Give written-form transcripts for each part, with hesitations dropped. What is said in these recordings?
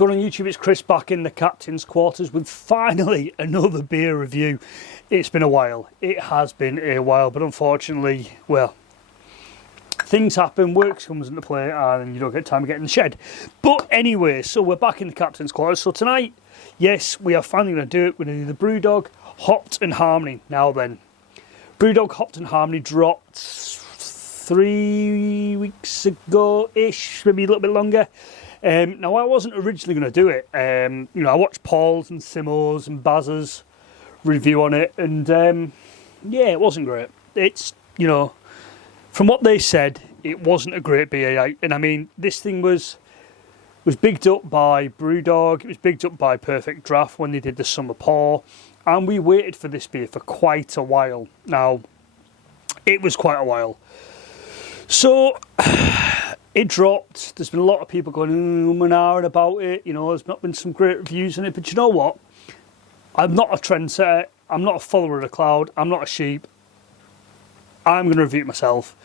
going on YouTube? It's Chris back in the captain's quarters with finally another beer review. It's been a while. It has been a while, but unfortunately, well, things happen, work comes into play, and you don't get time to get in the shed. But anyway, so we're back in the captain's quarters. So tonight, yes, we are finally going to do it. We're going to do the Brewdog Hopped and Harmony. Now then, Brewdog Hopped and Harmony dropped 3 weeks ago-ish, maybe a little bit longer. Now, I wasn't originally going to do it. I watched Paul's and Simo's and Baz's review on it, and yeah, it wasn't great. It's, from what they said, it wasn't a great beer. And I mean, this thing was bigged up by Brewdog. It was bigged up by Perfect Draft when they did the summer pour, and we waited for this beer for quite a while. Now, it was quite a while. So it dropped. There's been a lot of people going and ahhing about it. There's not been some great reviews on it. But you know what? I'm not a trendsetter. I'm not a follower of the crowd. I'm not a sheep. I'm going to review it myself.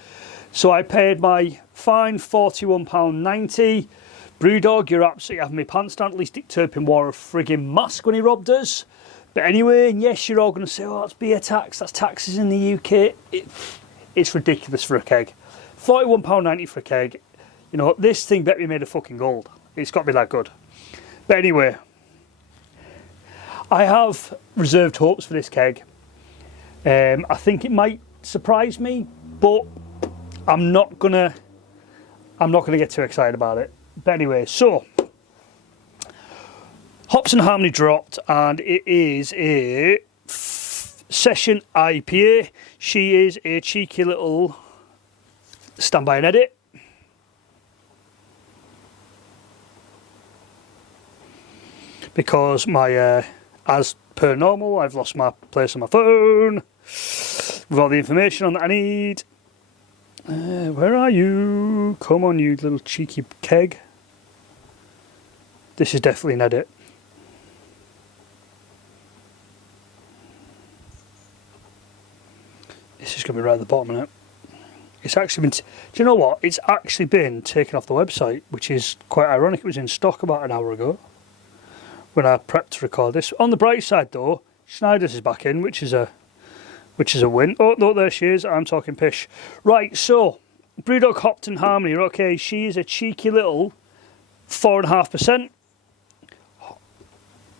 So I paid my fine £41.90. Brewdog, you're absolutely having me pants down. At least Dick Turpin wore a frigging mask when he robbed us. But anyway, and yes, you're all going to say, oh, that's beer tax. That's taxes in the UK. It's ridiculous for a keg. £41.90 for a keg. This thing bet me made of fucking gold. It's got to be that good. But anyway, I have reserved hopes for this keg. I think it might surprise me, but I'm not gonna get too excited about it. But anyway, so Hops and Harmony dropped, and it is a session IPA. She is a cheeky little stand by and edit. Because my, as per normal, I've lost my place on my phone with all the information on that I need. Where are you? Come on, you little cheeky keg. This is definitely an edit. This is going to be right at the bottom of it. It's actually been, do you know what? It's actually been taken off the website, which is quite ironic. It was in stock about an hour ago when I prepped to record this. On the bright side though, Schneider's is back in, which is a win. Oh, no, there she is. I'm talking pish. Right, so Brewdog Hopped and Harmony. Okay, she is a cheeky little 4.5%.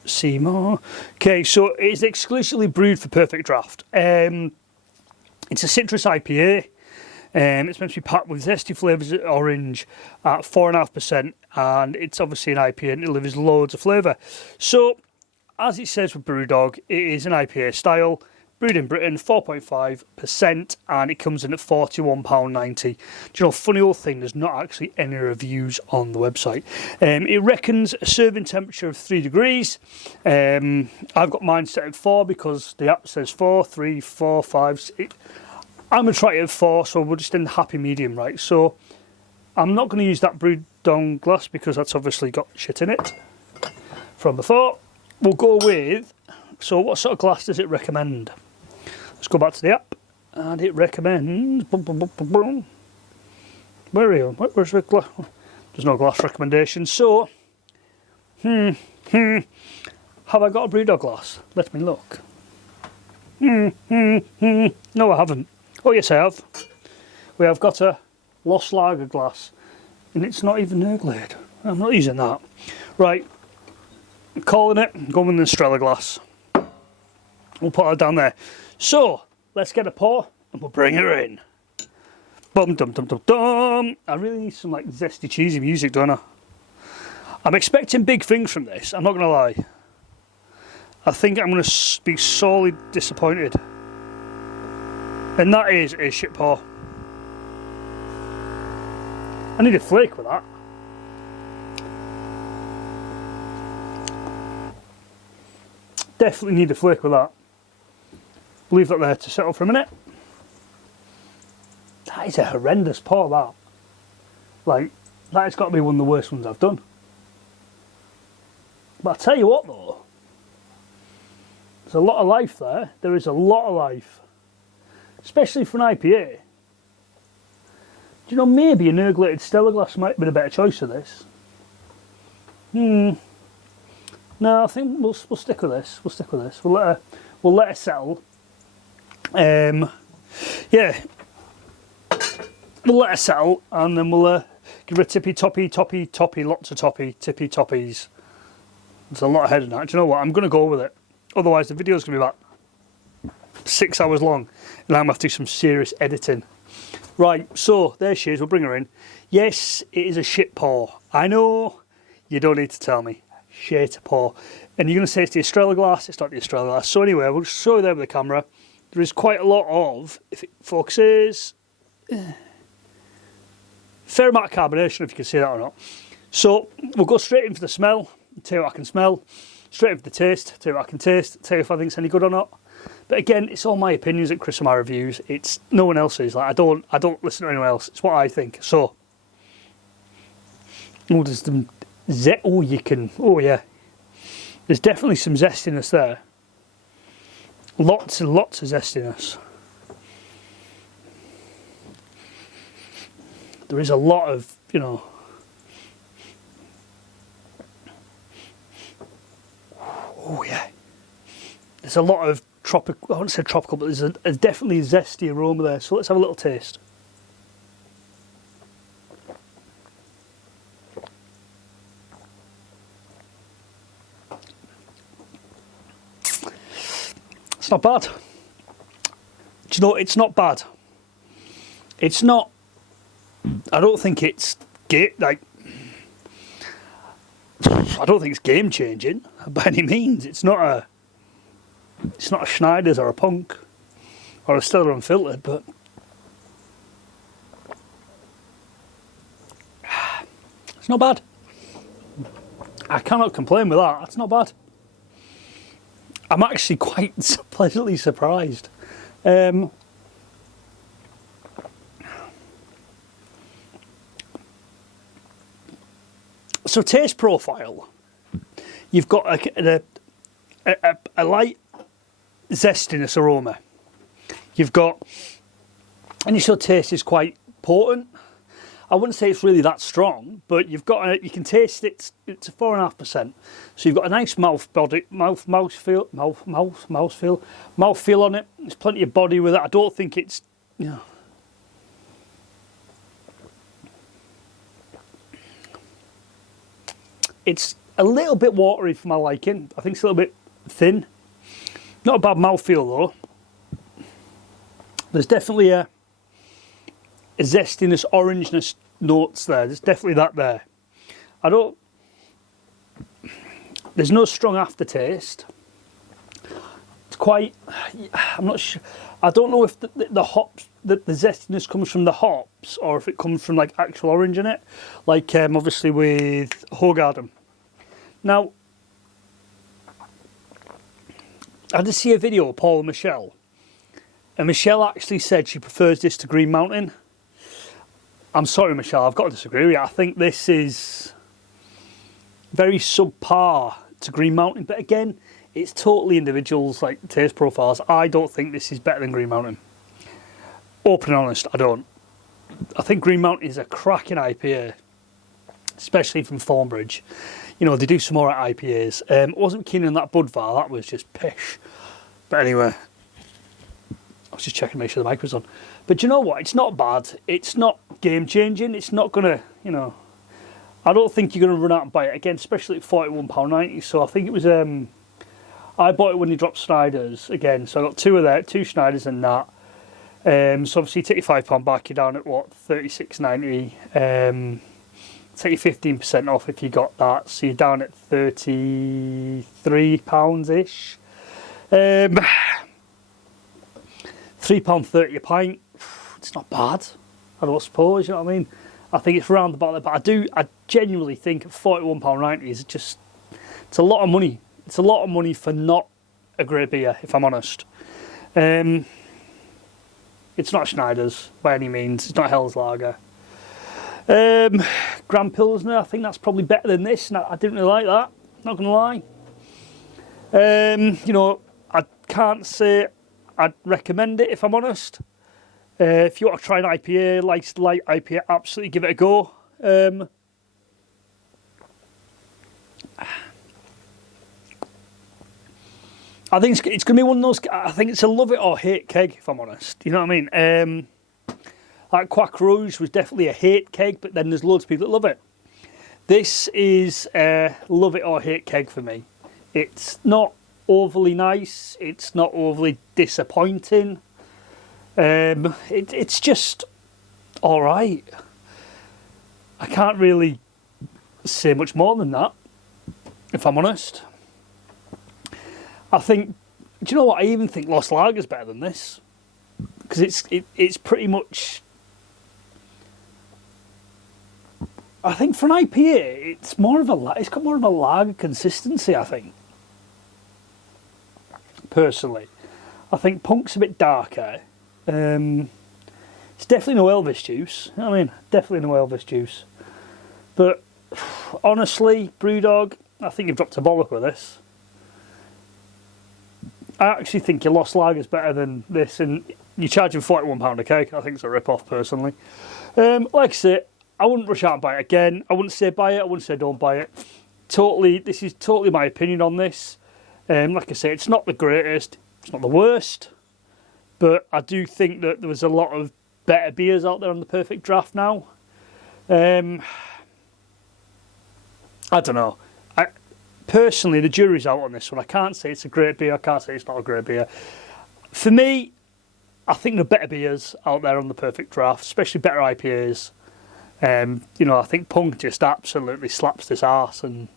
See more. Okay, so it's exclusively brewed for Perfect Draft. It's a citrus IPA. It's meant to be packed with zesty flavours of orange at 4.5%, and it's obviously an IPA and it delivers loads of flavour. So, as it says with Brewdog, it is an IPA style, brewed in Britain, 4.5%, and it comes in at £41.90. Do you know, funny old thing, there's not actually any reviews on the website. It reckons a serving temperature of 3 degrees. I've got mine set at 4 because the app says 4, 3, 4, 5. I'm going to try it at 4, so we're just in the happy medium, right? So I'm not going to use that brewed down glass because that's obviously got shit in it from before. We'll go with, so what sort of glass does it recommend? Let's go back to the app, and it recommends, where are you? Where's the glass? There's no glass recommendation, so, have I got a Brewdog glass? Let me look. No, I haven't. Oh yes, I have. We have got a Lost Lager glass, and it's not even Nurglade. I'm not using that. Right, I'm calling it. Going with the Estrella glass. We'll put that down there. So let's get a pour, and we'll bring her in. Bum dum dum dum dum. I really need some like zesty, cheesy music, don't I? I'm expecting big things from this. I'm not gonna lie. I think I'm gonna be sorely disappointed. And that is a shit pour. I need a flake with that. Definitely need a flake with that. Leave that there to settle for a minute. That is a horrendous pour, that. Like, that has got to be one of the worst ones I've done. But I tell you what though, there's a lot of life there. There is a lot of life. Especially for an IPA. Do you know, maybe a Nurglated Stella glass might have been a better choice for this. No, I think we'll stick with this. We'll stick with this. We'll let her settle. Yeah, we'll let her settle, and then we'll give her a tippy, toppy, lots of tippy toppies. There's a lot ahead of that. Do you know what? I'm going to go with it. Otherwise, the video's going to be about 6 hours long, and I'm going to have to do some serious editing. Right, so there she is. We'll bring her in. Yes, it is a shit pour. I know. You don't need to tell me. Shit pour. And you're going to say it's the Estrella glass. It's not the Estrella glass. So anyway, we'll just show you there with the camera. There is quite a lot of, if it focuses, fair amount of carbonation, if you can see that or not. So we'll go straight in for the smell, tell you what I can smell, straight in for the taste, tell you what I can taste, tell you if I think it's any good or not. But again, it's all my opinions at Chris and my reviews. It's no one else's. Like I don't listen to anyone else. It's what I think. So, there's some you can. Oh yeah, there's definitely some zestiness there. Lots and lots of zestiness. There is a lot of, you know. Oh yeah. There's a lot of tropical, I wouldn't say tropical, but there's definitely a zesty aroma there. So let's have a little taste. It's not bad. Do you know, it's not bad. It's not, I don't think it's, I don't think it's game changing by any means. It's not a Schneider's or a Punk or a Stella Unfiltered, but it's not bad. I cannot complain with that. That's not bad. I'm actually quite pleasantly surprised. So taste profile, you've got a light zestiness aroma. You've got initial taste is quite potent. I wouldn't say it's really that strong, but you've got you can taste it. It's a 4.5%. So you've got a nice mouth feel on it. There's plenty of body with it. I don't think it's, you know. It's a little bit watery for my liking. I think it's a little bit thin. Not a bad mouthfeel though. There's definitely a zestiness, orangeness notes there. There's definitely that there. There's no strong aftertaste. It's quite, I'm not sure. I don't know if the hops, the zestiness comes from the hops or if it comes from like actual orange in it. Like obviously with Hoegaarden. Now, I did see a video of Paul and Michelle. And Michelle actually said she prefers this to Green Mountain. I'm sorry, Michelle, I've got to disagree with you. I think this is very subpar to Green Mountain. But again, it's totally individuals, like taste profiles. I don't think this is better than Green Mountain. Open and honest, I don't. I think Green Mountain is a cracking IPA, especially from Thornbridge. You know, they do some more IPAs. I wasn't keen on that Budvar, that was just pish. But anyway, I was just checking to make sure the mic was on. But you know what? It's not bad. It's not game changing. It's not going to, you know, I don't think you're going to run out and buy it again, especially at £41.90. So I think it was, I bought it when they dropped Schneiders again. So I got two of that, 2 Schneiders and that. So obviously you take your £5 back, you're down at what, $36.90. Take your 15% off if you got that. So you're down at £33-ish. £3.30 a pint. It's not bad, I don't suppose, you know what I mean? I think it's round about there, but I genuinely think £41.90 is just, it's a lot of money. It's a lot of money for not a great beer, if I'm honest. It's not Schneider's by any means. It's not Hell's Lager. Grand Pilsner, I think that's probably better than this. And I didn't really like that, not going to lie. You know, I can't say I'd recommend it, if I'm honest. If you want to try an IPA, light IPA, absolutely give it a go. I think it's going to be one of those. I think it's a love it or hate keg, if I'm honest. You know what I mean? Like Quack Rouge was definitely a hate keg, but then there's loads of people that love it. This is a love it or hate keg for me. It's not overly nice. It's not overly disappointing. It's just all right. I can't really say much more than that, if I'm honest. I think, do you know what? I even think Lost Lager's better than this, because it's pretty much. I think for an IPA, it's got more of a lager consistency. I think, personally, I think Punk's a bit darker. It's definitely no Elvis juice. I mean, definitely no Elvis juice. But honestly, Brewdog, I think you've dropped a bollock with this. I actually think your Lost Lager's better than this, and you're charging £41 a keg. I think it's a rip-off, personally. Like I say, I wouldn't rush out and buy it again. I wouldn't say buy it. I wouldn't say don't buy it. This is totally my opinion on this. Like I say, it's not the greatest. It's not the worst. But I do think that there was a lot of better beers out there on the Perfect Draft now. I don't know. Personally, the jury's out on this one. I can't say it's a great beer. I can't say it's not a great beer. For me, I think there are better beers out there on the Perfect Draft, especially better IPAs. I think Punk just absolutely slaps this arse, and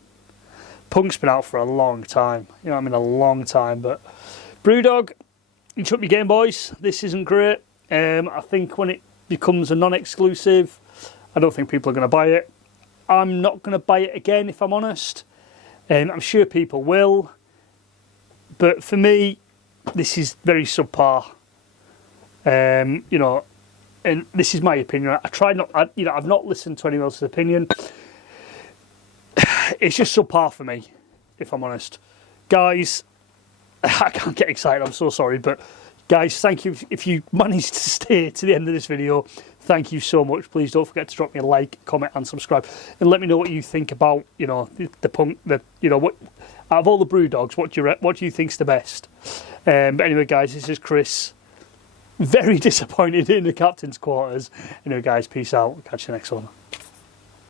Punk's been out for a long time. You know what I mean? A long time. But Brewdog, you should be getting, boys. This isn't great. I think when it becomes a non-exclusive, I don't think people are going to buy it. I'm not going to buy it again, if I'm honest. I'm sure people will. But for me, this is very subpar. And this is my opinion. I've not listened to anyone else's opinion. It's just subpar for me, if I'm honest. Guys, I can't get excited, I'm so sorry, but guys, thank you. If you managed to stay to the end of this video, thank you so much. Please don't forget to drop me a like, comment and subscribe, and let me know what you think about, the Punk, what out of all the Brewdogs, what do you think's the best? But anyway, guys, this is Chris. Very disappointed in the captain's quarters. Anyway, guys, peace out. Catch you next one.